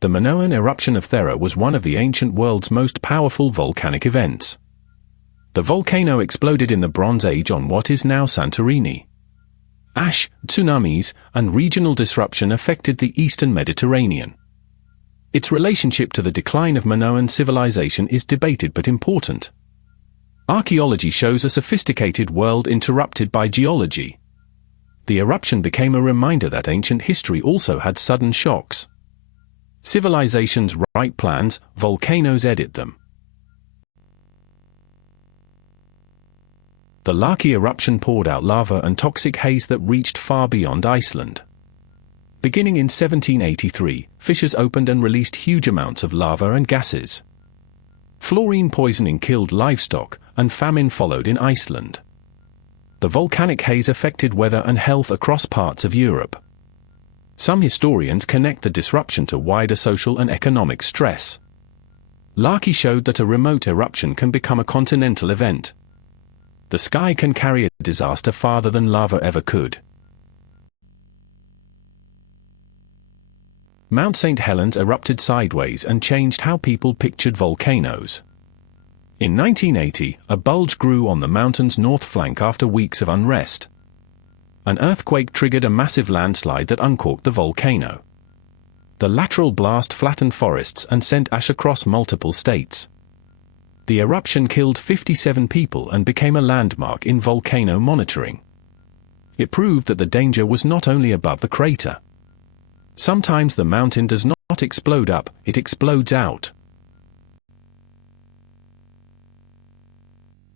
The Minoan eruption of Thera was one of the ancient world's most powerful volcanic events. The volcano exploded in the Bronze Age on what is now Santorini. Ash, tsunamis, and regional disruption affected the eastern Mediterranean. Its relationship to the decline of Minoan civilization is debated but important. Archaeology shows a sophisticated world interrupted by geology. The eruption became a reminder that ancient history also had sudden shocks. Civilizations write plans, volcanoes edit them. The Laki eruption poured out lava and toxic haze that reached far beyond Iceland. Beginning in 1783, fissures opened and released huge amounts of lava and gases. Fluorine poisoning killed livestock, and famine followed in Iceland. The volcanic haze affected weather and health across parts of Europe. Some historians connect the disruption to wider social and economic stress. Laki showed that a remote eruption can become a continental event. The sky can carry a disaster farther than lava ever could. Mount St. Helens erupted sideways and changed how people pictured volcanoes. In 1980, a bulge grew on the mountain's north flank after weeks of unrest. An earthquake triggered a massive landslide that uncorked the volcano. The lateral blast flattened forests and sent ash across multiple states. The eruption killed 57 people and became a landmark in volcano monitoring. It proved that the danger was not only above the crater. Sometimes the mountain does not explode up, it explodes out.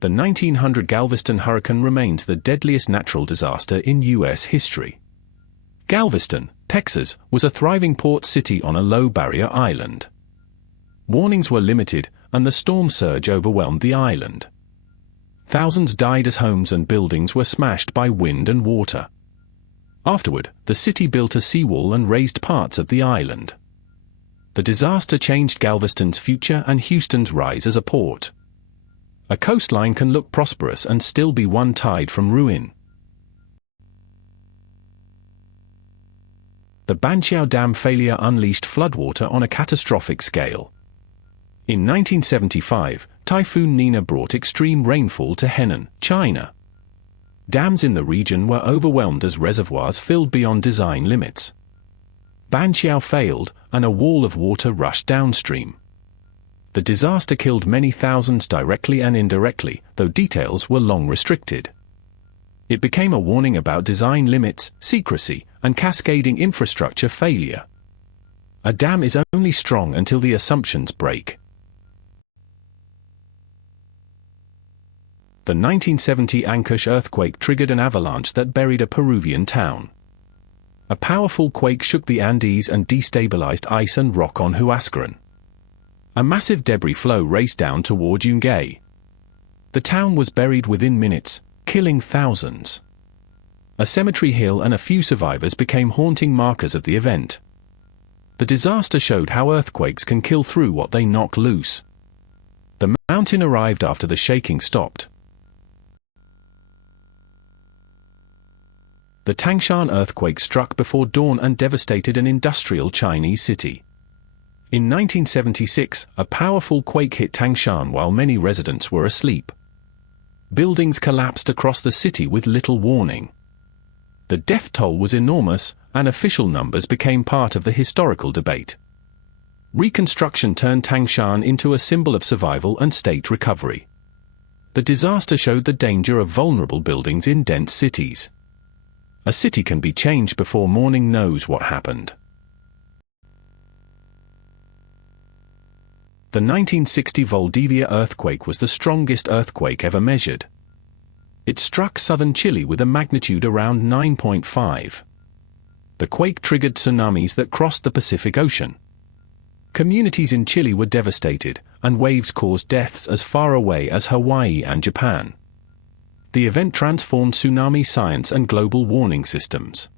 The 1900 Galveston hurricane remains the deadliest natural disaster in U.S. history. Galveston, Texas, was a thriving port city on a low barrier island. Warnings were limited, and the storm surge overwhelmed the island. Thousands died as homes and buildings were smashed by wind and water. Afterward, the city built a seawall and raised parts of the island. The disaster changed Galveston's future and Houston's rise as a port. A coastline can look prosperous and still be one tide from ruin. The Banqiao Dam failure unleashed floodwater on a catastrophic scale. In 1975, Typhoon Nina brought extreme rainfall to Henan, China. Dams in the region were overwhelmed as reservoirs filled beyond design limits. Banqiao failed, and a wall of water rushed downstream. The disaster killed many thousands directly and indirectly, though details were long restricted. It became a warning about design limits, secrecy, and cascading infrastructure failure. A dam is only strong until the assumptions break. The 1970 Ancash earthquake triggered an avalanche that buried a Peruvian town. A powerful quake shook the Andes and destabilized ice and rock on Huascaran. A massive debris flow raced down toward Yungay. The town was buried within minutes, killing thousands. A cemetery hill and a few survivors became haunting markers of the event. The disaster showed how earthquakes can kill through what they knock loose. The mountain arrived after the shaking stopped. The Tangshan earthquake struck before dawn and devastated an industrial Chinese city. In 1976, a powerful quake hit Tangshan while many residents were asleep. Buildings collapsed across the city with little warning. The death toll was enormous, and official numbers became part of the historical debate. Reconstruction turned Tangshan into a symbol of survival and state recovery. The disaster showed the danger of vulnerable buildings in dense cities. A city can be changed before morning knows what happened. The 1960 Valdivia earthquake was the strongest earthquake ever measured. It struck southern Chile with a magnitude around 9.5. The quake triggered tsunamis that crossed the Pacific Ocean. Communities in Chile were devastated, and waves caused deaths as far away as Hawaii and Japan. The event transformed tsunami science and global warning systems.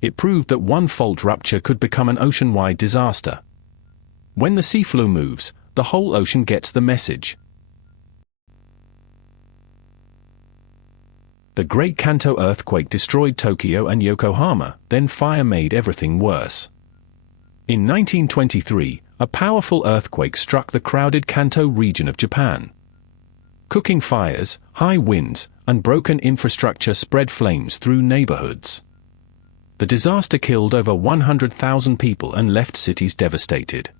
It proved that one fault rupture could become an ocean-wide disaster. When the seafloor moves, the whole ocean gets the message. The Great Kanto earthquake destroyed Tokyo and Yokohama, then fire made everything worse. In 1923, a powerful earthquake struck the crowded Kanto region of Japan. Cooking fires, high winds, and broken infrastructure spread flames through neighborhoods. The disaster killed over 100,000 people and left cities devastated.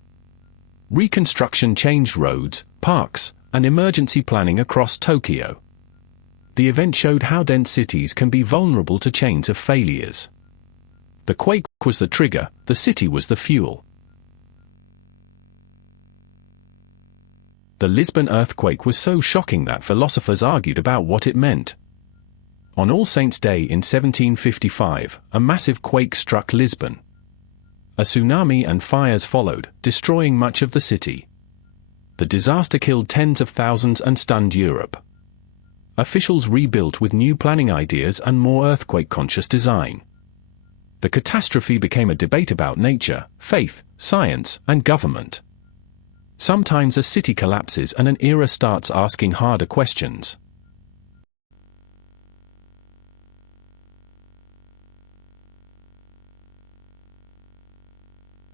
Reconstruction changed roads, parks, and emergency planning across Tokyo. The event showed how dense cities can be vulnerable to chains of failures. The quake was the trigger, the city was the fuel. The Lisbon earthquake was so shocking that philosophers argued about what it meant. On All Saints' Day in 1755, a massive quake struck Lisbon. A tsunami and fires followed, destroying much of the city. The disaster killed tens of thousands and stunned Europe. Officials rebuilt with new planning ideas and more earthquake-conscious design. The catastrophe became a debate about nature, faith, science, and government. Sometimes a city collapses and an era starts asking harder questions.